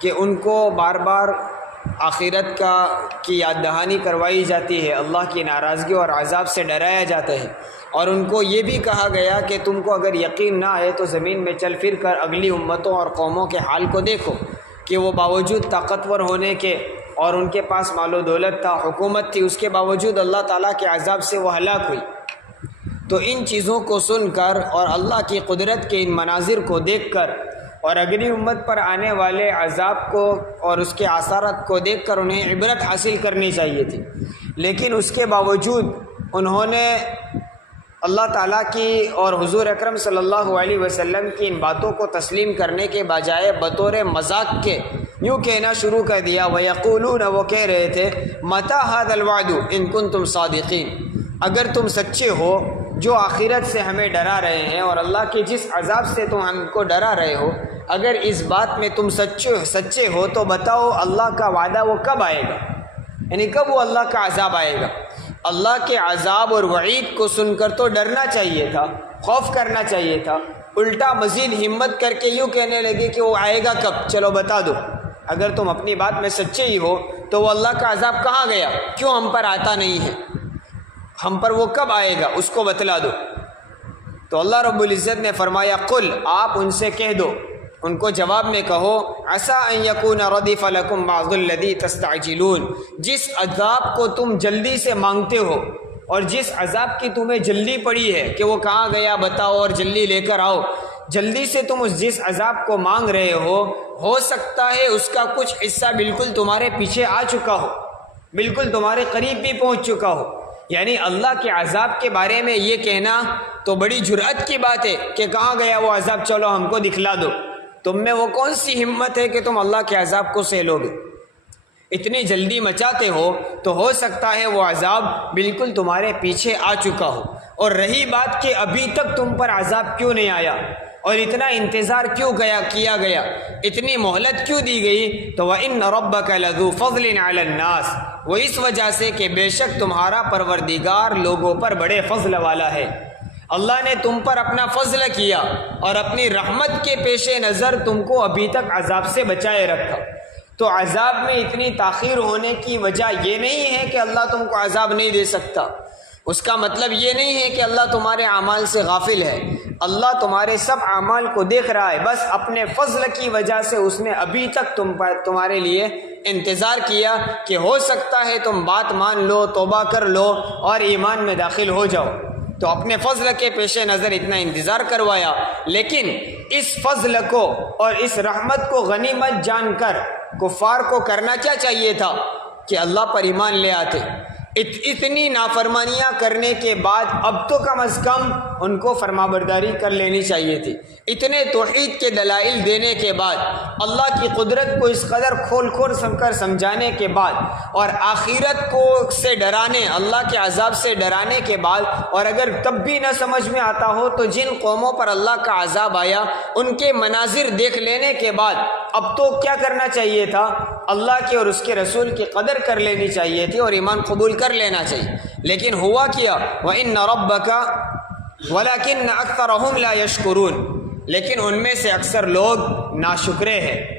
کہ ان کو بار بار آخرت کی یاد دہانی کروائی جاتی ہے، اللہ کی ناراضگی اور عذاب سے ڈرایا جاتا ہے، اور ان کو یہ بھی کہا گیا کہ تم کو اگر یقین نہ آئے تو زمین میں چل پھر کر اگلی امتوں اور قوموں کے حال کو دیکھو کہ وہ باوجود طاقتور ہونے کے اور ان کے پاس مال و دولت تھا، حکومت تھی، اس کے باوجود اللہ تعالیٰ کے عذاب سے وہ ہلاک ہوئی۔ تو ان چیزوں کو سن کر اور اللہ کی قدرت کے ان مناظر کو دیکھ کر اور اگلی امت پر آنے والے عذاب کو اور اس کے آثارات کو دیکھ کر انہیں عبرت حاصل کرنی چاہیے تھی، لیکن اس کے باوجود انہوں نے اللہ تعالیٰ کی اور حضور اکرم صلی اللہ علیہ وسلم کی ان باتوں کو تسلیم کرنے کے بجائے بطور مذاق کے یوں کہنا شروع کر دیا۔ وَيَقُولُونَ، وہ کہہ رہے تھے، مَتَى هَذَا الْوَعْدُ إِن كُنتُمْ صَادِقِينَ، اگر تم سچے ہو جو آخرت سے ہمیں ڈرا رہے ہیں اور اللہ کے جس عذاب سے تم ہم کو ڈرا رہے ہو، اگر اس بات میں تم سچے ہو تو بتاؤ اللہ کا وعدہ وہ کب آئے گا، یعنی کب وہ اللہ کا عذاب آئے گا۔ اللہ کے عذاب اور وعید کو سن کر تو ڈرنا چاہیے تھا، خوف کرنا چاہیے تھا، الٹا مزید ہمت کر کے یوں کہنے لگے کہ وہ آئے گا کب، چلو بتا دو۔ اگر تم اپنی بات میں سچے ہی ہو تو وہ اللہ کا عذاب کہاں گیا، کیوں ہم پر آتا نہیں ہے، ہم پر وہ کب آئے گا اس کو بتلا دو۔ تو اللہ رب العزت نے فرمایا، قل، آپ ان سے کہہ دو، ان کو جواب میں کہو، عسیٰ ان یکون ردف لکم بعض الذی تستعجلون، جس عذاب کو تم جلدی سے مانگتے ہو اور جس عذاب کی تمہیں جلدی پڑی ہے کہ وہ کہاں گیا بتاؤ اور جلدی لے کر آؤ، جلدی سے تم اس جس عذاب کو مانگ رہے ہو سکتا ہے اس کا کچھ حصہ بالکل تمہارے پیچھے آ چکا ہو، بالکل تمہارے قریب بھی پہنچ چکا ہو۔ یعنی اللہ کے عذاب کے بارے میں یہ کہنا تو بڑی جرأت کی بات ہے کہ کہاں گیا وہ عذاب، چلو ہم کو دکھلا دو۔ تم میں وہ کون سی ہمت ہے کہ تم اللہ کے عذاب کو سہ لو گے؟ اتنی جلدی مچاتے ہو تو سکتا ہے وہ عذاب بالکل تمہارے پیچھے آ چکا ہو۔ اور رہی بات کہ ابھی تک تم پر عذاب کیوں نہیں آیا اور اتنا انتظار کیوں کیا گیا، اتنی مہلت کیوں دی گئی، تو وَإِنَّ رَبَّكَ لَذُو فَضْلٍ عَلَى النَّاسِ، وہ اس وجہ سے کہ بے شک تمہارا پروردگار لوگوں پر بڑے فضل والا ہے۔ اللہ نے تم پر اپنا فضل کیا اور اپنی رحمت کے پیش نظر تم کو ابھی تک عذاب سے بچائے رکھا۔ تو عذاب میں اتنی تاخیر ہونے کی وجہ یہ نہیں ہے کہ اللہ تم کو عذاب نہیں دے سکتا، اس کا مطلب یہ نہیں ہے کہ اللہ تمہارے اعمال سے غافل ہے، اللہ تمہارے سب اعمال کو دیکھ رہا ہے، بس اپنے فضل کی وجہ سے اس نے ابھی تک تمہارے لیے انتظار کیا کہ ہو سکتا ہے تم بات مان لو، توبہ کر لو اور ایمان میں داخل ہو جاؤ۔ تو اپنے فضل کے پیش نظر اتنا انتظار کروایا، لیکن اس فضل کو اور اس رحمت کو غنیمت جان کر کفار کو کرنا کیا چاہیے تھا کہ اللہ پر ایمان لے آتے۔ اتنی نافرمانیاں کرنے کے بعد اب تو کم از کم ان کو فرمانبرداری کر لینی چاہیے تھی۔ اتنے توحید کے دلائل دینے کے بعد، اللہ کی قدرت کو اس قدر کھول کر سمجھانے کے بعد اور آخرت کو سے ڈرانے، اللہ کے عذاب سے ڈرانے کے بعد، اور اگر تب بھی نہ سمجھ میں آتا ہو تو جن قوموں پر اللہ کا عذاب آیا ان کے مناظر دیکھ لینے کے بعد اب تو کیا کرنا چاہیے تھا، اللہ کے اور اس کے رسول کی قدر کر لینی چاہیے تھی اور ایمان قبول کر لینا چاہیے۔ لیکن ہوا کیا، وَإِنَّ رَبَّكَ وَلَكِنَّ أَكْثَرَهُمْ لَا يَشْكُرُونَ، لیکن ان میں سے اکثر لوگ ناشکرے ہیں۔